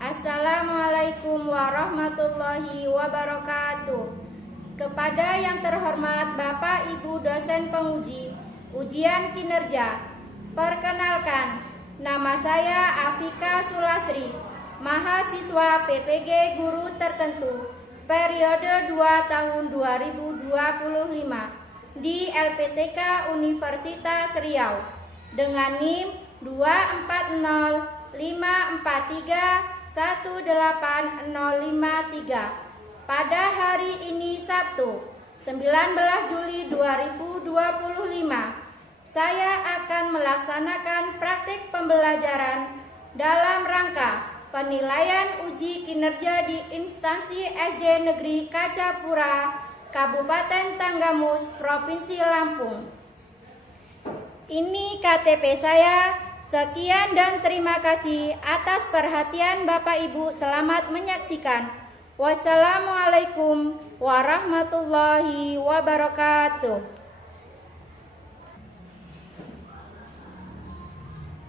Assalamualaikum warahmatullahi wabarakatuh. Kepada yang terhormat Bapak Ibu dosen penguji ujian kinerja, perkenalkan, nama saya Afika Sulastri, mahasiswa PPG Guru Tertentu, periode 2 tahun 2025 di LPTK Universitas Riau dengan NIM 240531853. Pada hari ini Sabtu 19 Juli 2025 saya akan melaksanakan praktik pembelajaran dalam rangka penilaian uji kinerja di instansi SD Negeri Kacapura, Kabupaten Tanggamus, Provinsi Lampung. Ini KTP saya. Sekian dan terima kasih atas perhatian Bapak Ibu. Selamat menyaksikan. Wassalamualaikum warahmatullahi wabarakatuh.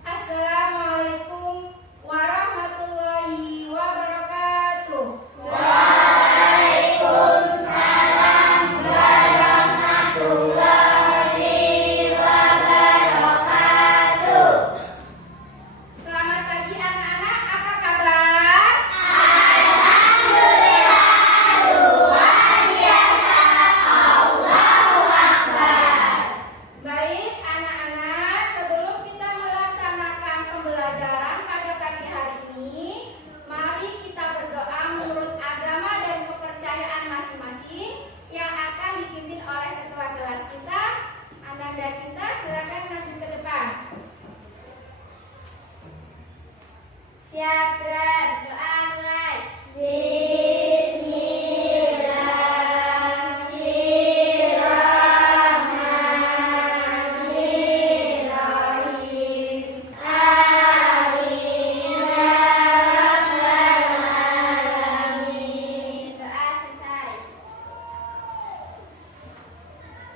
Assalamualaikum warahmatullahi wabarakatuh. Waalaikumsalam warahmatullahi wabarakatuh. Selamat pagi anak-anak, apa kabar? Alhamdulillah, luar biasa. Allahu Akbar. Baik anak-anak, sebelum kita melaksanakan pembelajaran pada pagi hari ini, mari kita berdoa menurut agama dan kepercayaan masing-masing yang akan dipimpin oleh ketua kelas kita. Ananda Cinta, silakan maju ke depan. Siap, berdoa mulai. Bismillahirrahmanirrahim. Amin ya rabbal alamin. Doa selesai.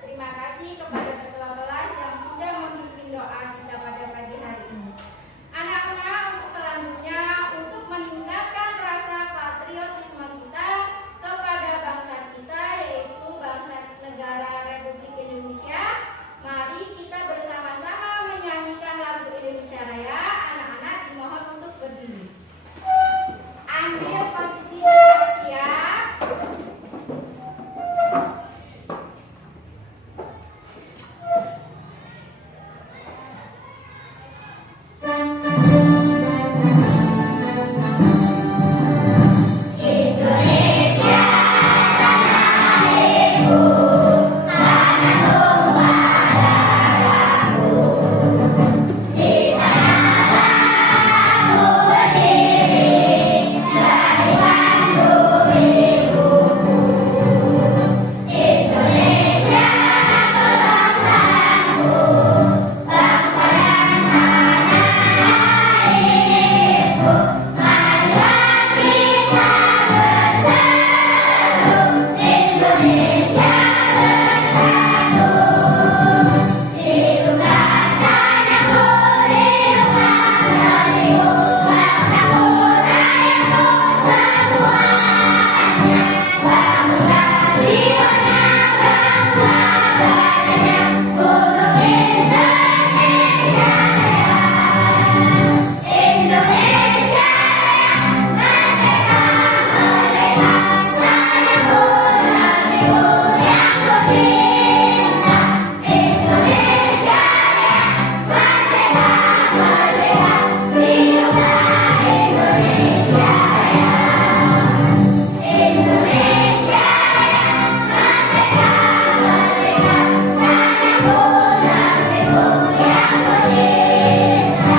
Terima kasih kepada ketua kelas yang sudah memimpin doa kita pada pagi hari ini. Anak-anak, untuk selanjutnya, untuk meningkatkan rasa patriotisme kita kepada bangsa kita, yaitu bangsa negara Republik Indonesia, mari kita bersama-sama menyanyikan lagu Indonesia Raya. Anak-anak dimohon untuk berdiri. Ambil posisi siap. Indonesia tanah airku, tanah tumpah darahku. Di sanalah aku berdiri, jadikan ibuku. Indonesia bangsaku, bangsa yang tanah airku. Marilah kita bersatu, Indonesia bersatu. Hiduplah tanahku, hiduplah negeriku, bangsaku, rakyatku semuanya. Bangga jiwanya, bangga badannya, untuk Indonesia Raya. Indonesia Raya, merdeka, merdeka, tanahku, negeriku yang kucinta. Indonesia Raya, merdeka, merdeka, hiduplah Indonesia Raya. Indonesia Raya, merdeka, merdeka, tanahku, negeriku yang kucinta.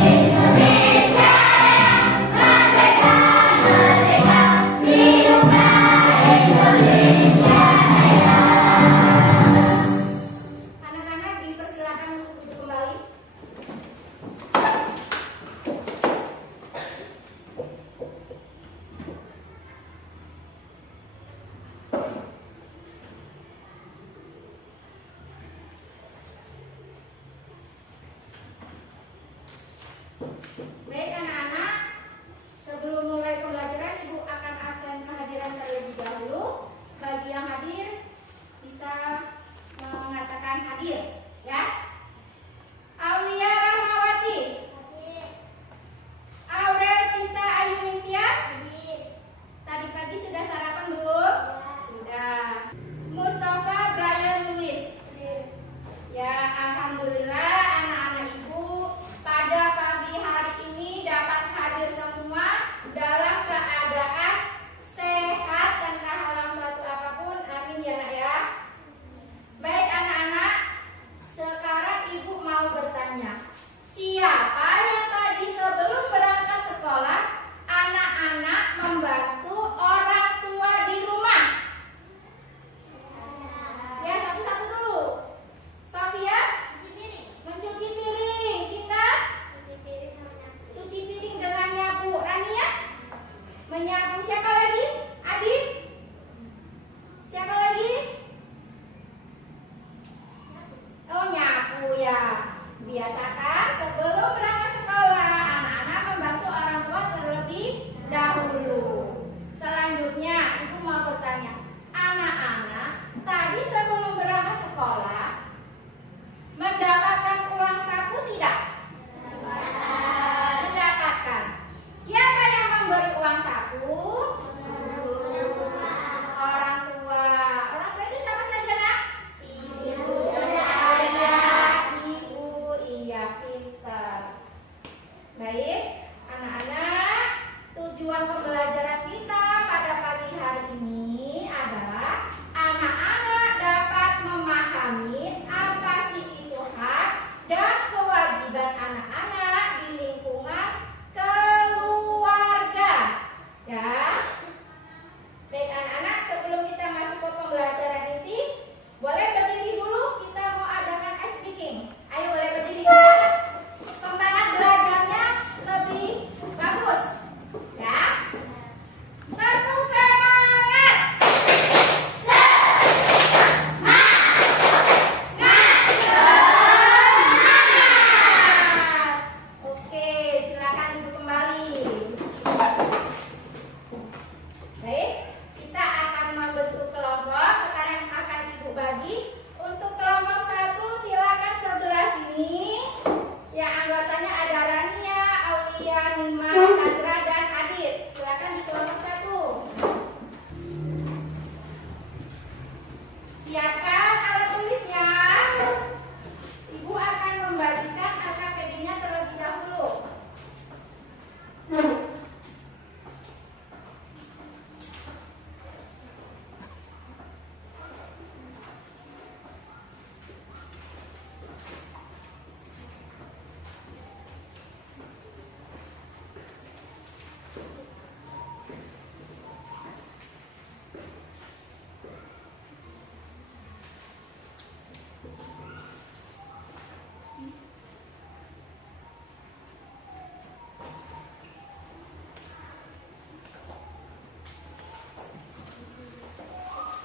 Indonesia Raya, merdeka, merdeka, hiduplah Indonesia Raya. Anak-anak dipersilakan untuk duduk kembali. Baik anak-anak, sebelum sebelum mulai pembelajaran, Ibu akan absen kehadiran terlebih dahulu. Bagi yang hadir bisa mengatakan hadir, ya. Aulia Rahmawati, Aurel Cinta Ayu Nintias. Tadi pagi sudah sarapan belum? Sudah. Mustafa Brian Luis. Ya, alhamdulillah anak-anak Ibu pada pagi hari ini dapat hadir semua dalam keadaan sehat tanpa halang suatu apapun. Amin ya Nak ya. Baik anak-anak, sekarang Ibu mau bertanya, siapa yang tadi sebelum berangkat sekolah anak-anak membantu orang tua di rumah? Ya, satu-satu dulu. Sofia? Mencuci piring. Cinta? Cuci piring dengan nyapu. Rania? Menyapu. Siapa lagi? Adit? Siapa lagi? Oh, nyapu ya. Biasakan sebelum berangkat sekolah anak-anak membantu orang tua terlebih dahulu. Selanjutnya Ibu mau bertanya, anak-anak tadi sebelum berangkat sekolah mendapatkan uang saku tidak? Mendapatkan. Siapa yang memberi uang saku? Orang tua. Orang tua itu siapa saja Nak? Ibu, ayah, ibu, iya pintar. Baik, anak-anak, tujuan pembelajaran kita pada pagi hari ini adalah anak-anak dapat memahami apa sih itu hak dan kewajiban anak-anak di lingkungan keluarga. Ya. Baik anak-anak, sebelum kita masuk ke pembelajaran inti, boleh berdiri dulu, kita mau adakan ice breaking. Ayo boleh berdiri ya. Semangat belajarnya lebih bagus. Ya. Tepuk semangat. Oke, silakan duduk kembali. Baik, kita akan membentuk kelompok. Sekarang akan Ibu bagi. Untuk kelompok 1 silakan sebelah sini. Ya, anggotanya ada Rania, Aulia, Nima, Sandra, dan Adit. Silakan di kelompok 1. Siapkan alat tulisnya. Ibu akan membagikan LKPD-nya terlebih dahulu.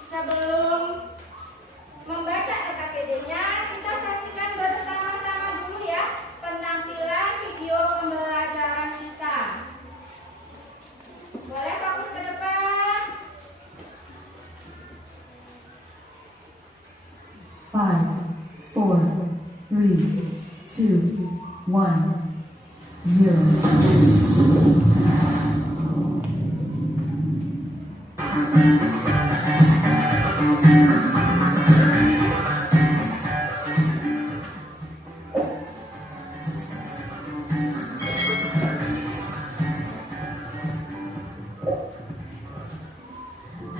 Sebelum membaca LKPD-nya, kita saksikan bersama-sama dulu ya penampilan video pembelajaran kita. Boleh fokus ke depan. 5, 4, 3, 2, 1, 0.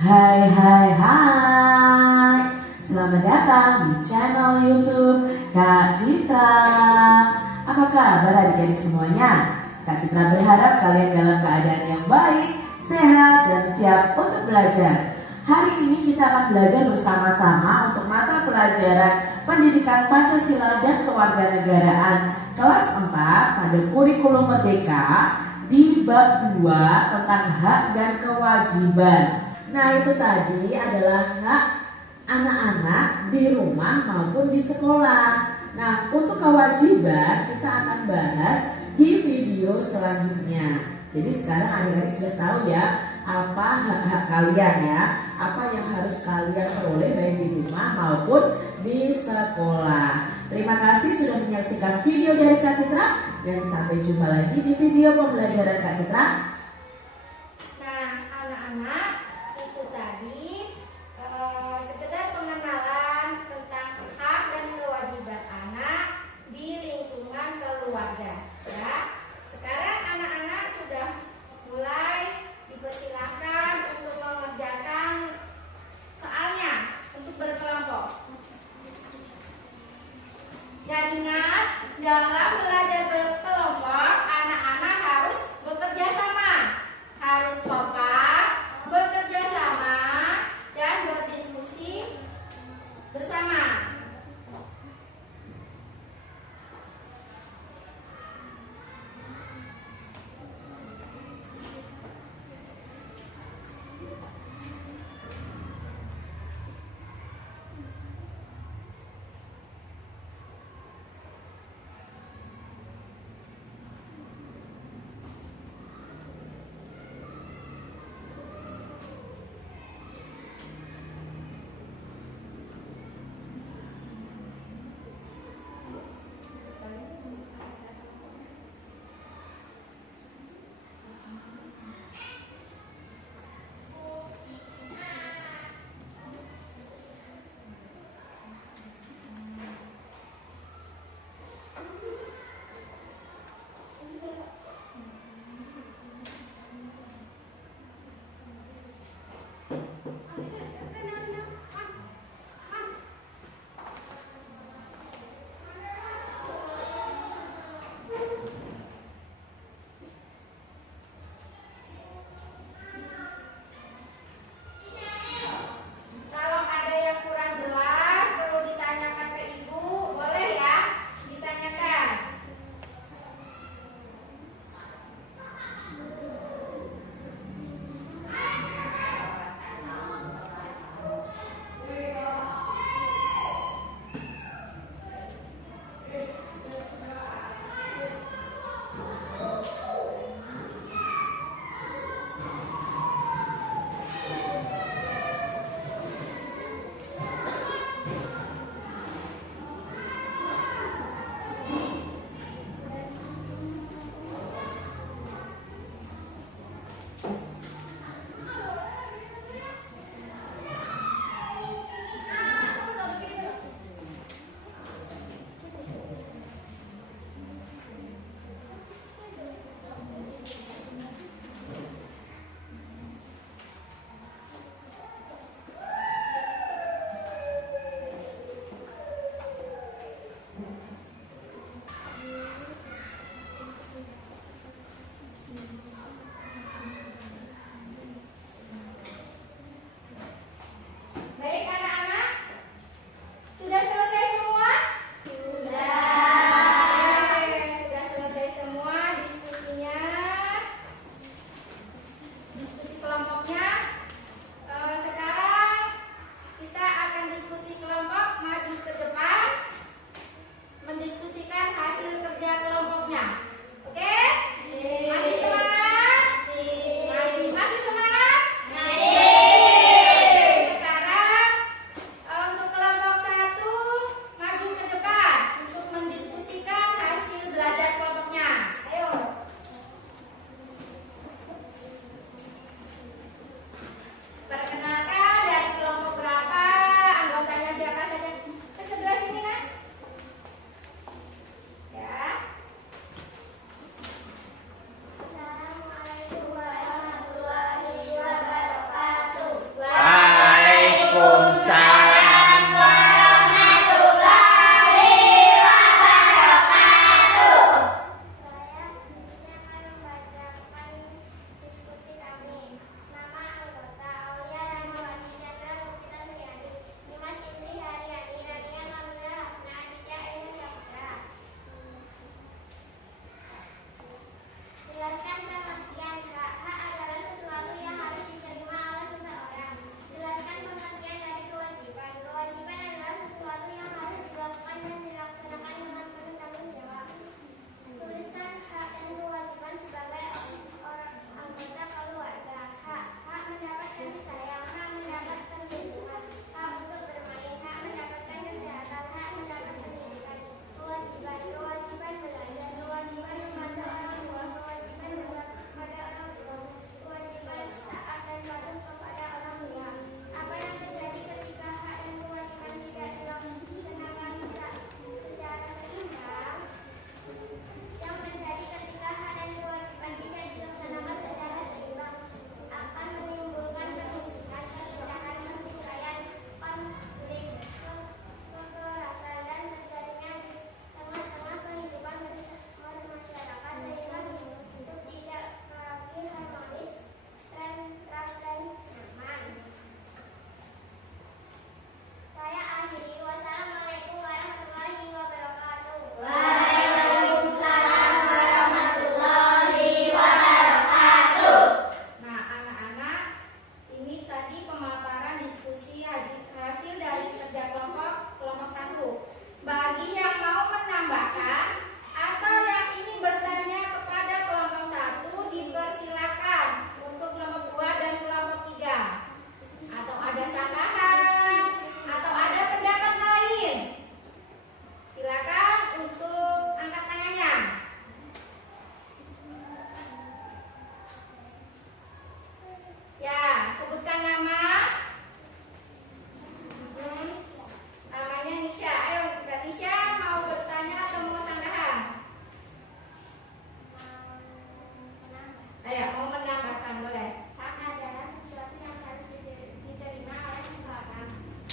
Hai hai hai, selamat datang di channel YouTube Kak Citra. Apa kabar adik-adik semuanya? Kak Citra berharap kalian dalam keadaan yang baik, sehat, dan siap untuk belajar. Hari ini kita akan belajar bersama-sama untuk mata pelajaran Pendidikan Pancasila dan Kewarganegaraan kelas 4 pada kurikulum Merdeka di bab 2 tentang hak dan kewajiban. Nah, itu tadi adalah hak anak-anak di rumah maupun di sekolah. Nah, untuk kewajiban kita akan bahas di video selanjutnya. Jadi sekarang adik-adik sudah tahu ya apa hak-hak kalian ya, apa yang harus kalian peroleh baik di rumah maupun di sekolah. Terima kasih sudah menyaksikan video dari Kak Citra dan sampai jumpa lagi di video pembelajaran Kak Citra. Nah, anak-anak, itu tadi sekedar pengenalan tentang hak dan kewajiban anak di lingkungan keluarga. Ya, sekarang anak-anak sudah mulai dipersilahkan untuk mengerjakan soalnya untuk berkelompok. Dan ingat, dalam belajar berkelompok, anak-anak harus bekerja sama, harus kompak,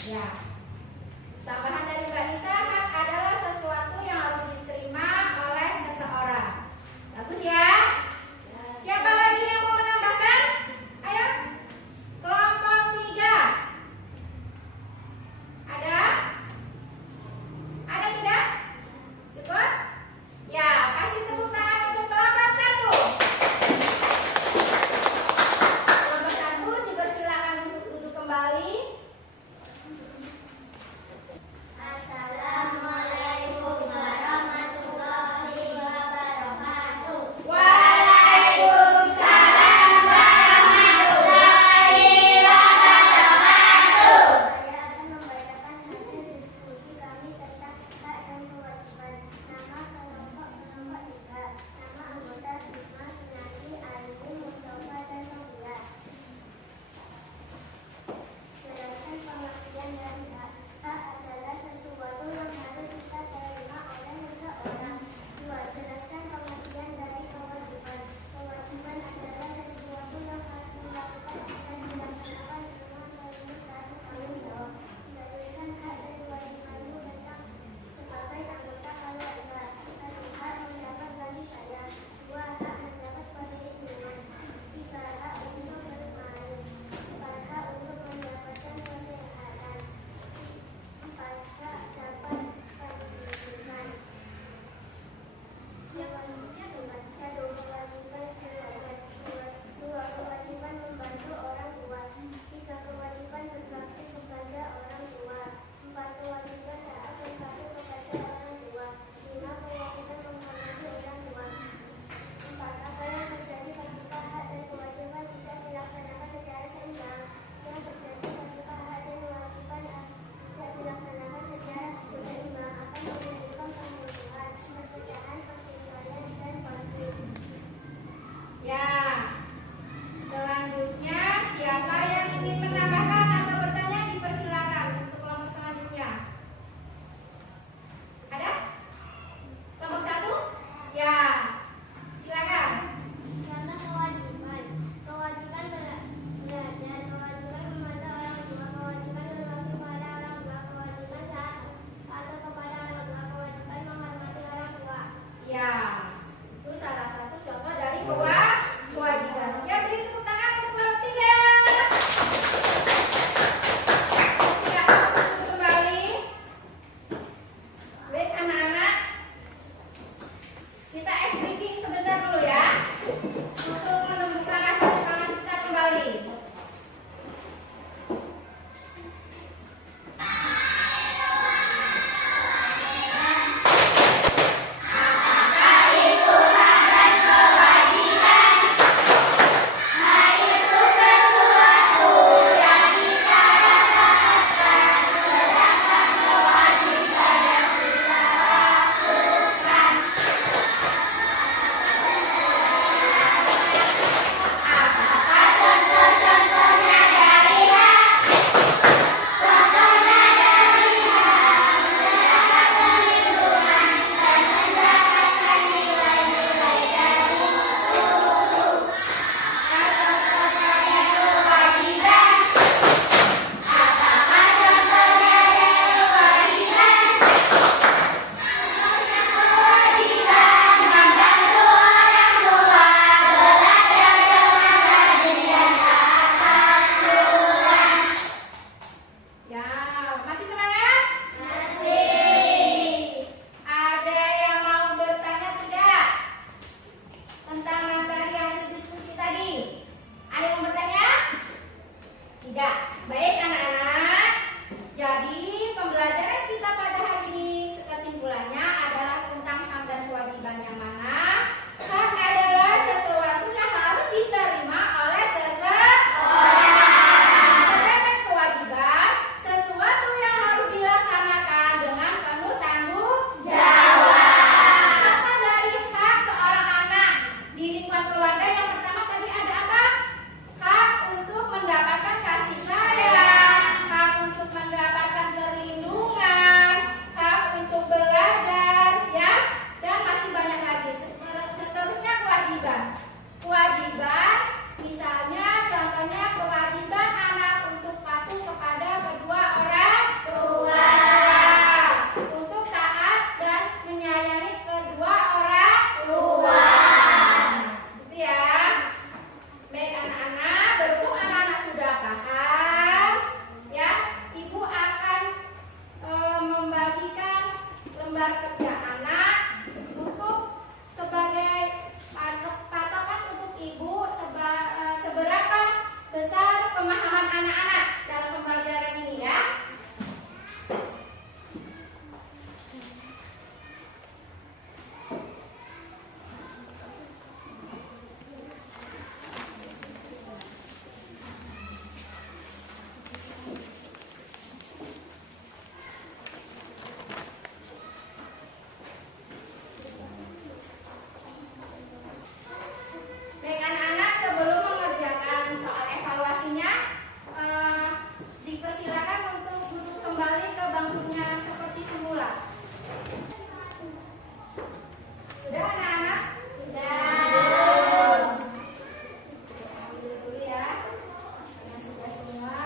Ya. Tambahan dari Mbak Nisa, hak adalah sesuatu yang harus diterima oleh seseorang. Bagus ya. Siapa lagi yang mau menambahkan? Ayo. Kelompok 3. Ada? Ada tidak? Cukup? Ya, kasih tepuk tangan untuk kelompok 1. Kelompok 1 dipersilakan untuk duduk kembali. Assalamualaikum warahmatullahi wabarakatuh. Waalaikumsalam warahmatullahi wabarakatuh. Saya akan membacakan hasil diskusi kami tentang hak dan kewajiban. Nama kelompok 3. Nama anggota Hikmah, Sunardi, Aini, Mustafa, dan Sofia. Jelaskan pengertian dari hak. Hak adalah sesuatu yang harus kita terima oleh seseorang. 2. Jelaskan pengertian dari kewajiban. Kewajiban adalah sesuatu yang harus dilakukan dan dilaksanakan dengan memenuhi rasa tanggung jawab. Jelaskan hak dan kewajibanmu tentang sebagai anggota keluarga. 1. Hak mendapat kasih sayang. 2. Hak mendapat perlindungan. 3. Hak untuk bermain. 4. Hak untuk mendapatkan kesehatan. 4. Hak dapat pendidikan. Selanjutnya membaca 1. Kewajiban keluarga. 2. Kewajiban membantu orang tua. 3. Kewajiban berbakti kepada orang tua. 4. Kewajiban taat berbakti kepada orang tua. 5. Kewajiban menghormati orang tua. 4. Apa yang terjadi ketika hak dan kewajiban tidak dilaksanakan secara seimbang? Yang terjadi ketika hak dan kewajiban tidak dilaksanakan secara seimbang akan menimbulkan permusuhan, perpecahan, pertikaian, dan konflik. Ya. Selanjutnya siapa yang ingin menambahkan atau bertanya dipersilakan untuk kelompok selanjutnya. Ada? Kelompok 1? Ya. Silakan. Contoh kewajiban. Kewajiban belajar, kewajiban membantu orang tua, kewajiban berbakti kepada orang tua, kewajiban taat atau kepada orang tua, kewajiban menghormati orang tua. Ya. Itu salah satu contoh dari kewajiban. Ya, beri tepuk tangan untuk kelompok 3. Silakan duduk kembali. Baik anak-anak, kita ice breaking sebentar dulu ya, untuk menumbuhkan rasa semangat kita kembali. Ya, masih semangat? Masih. Ada yang mau bertanya tidak? Tentang materi hasil diskusi tadi? Ada yang mau bertanya? Tidak. Baik anak-anak. Jadi pembelajaran kita pada hari ini kesimpulannya adalah tentang hak dan kewajiban yang mana? Hak adalah sesuatu yang harus diterima oleh seseorang. Sedangkan kewajiban sesuatu yang harus dilaksanakan dengan penuh tanggung jawab. Contoh dari hak seorang anak di lingkungan keluarga yang pertama tadi ada apa? Hak untuk mendapatkan kasih sayang. semula. Sudah anak-anak? Sudah. Ambil dulu ya. Karena sudah semua.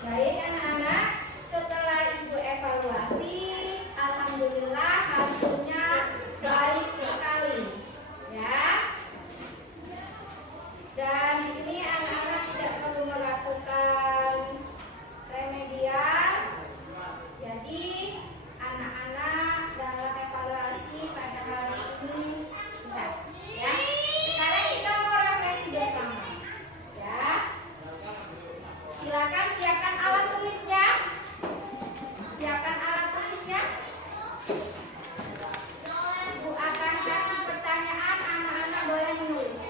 Baik anak-anak, setelah Ibu evaluasi, alhamdulillah hasilnya baik sekali, ya. Dan di sini anak-anak tidak perlu melakukan remedial. Jadi anak-anak dalam evaluasi pada hari ini sudah, ya. Sekarang kita mau refleksi bersama, ya. Silakan siapkan alat tulisnya. Siapkan alat tulisnya. Ibu akan kasih pertanyaan, anak-anak boleh menulis.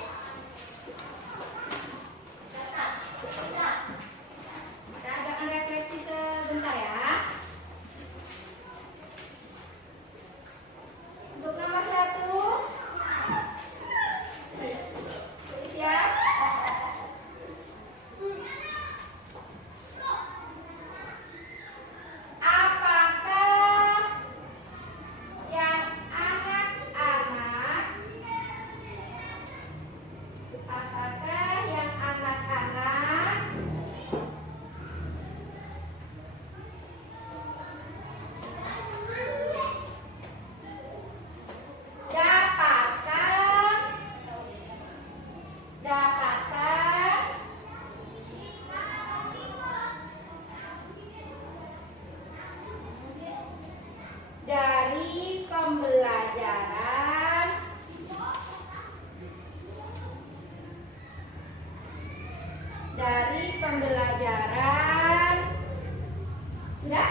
Kita adakan refleksi sebentar ya. Untuk nomor 1, tulis ya. Apakah yang anak-anak dari pembelajaran sudah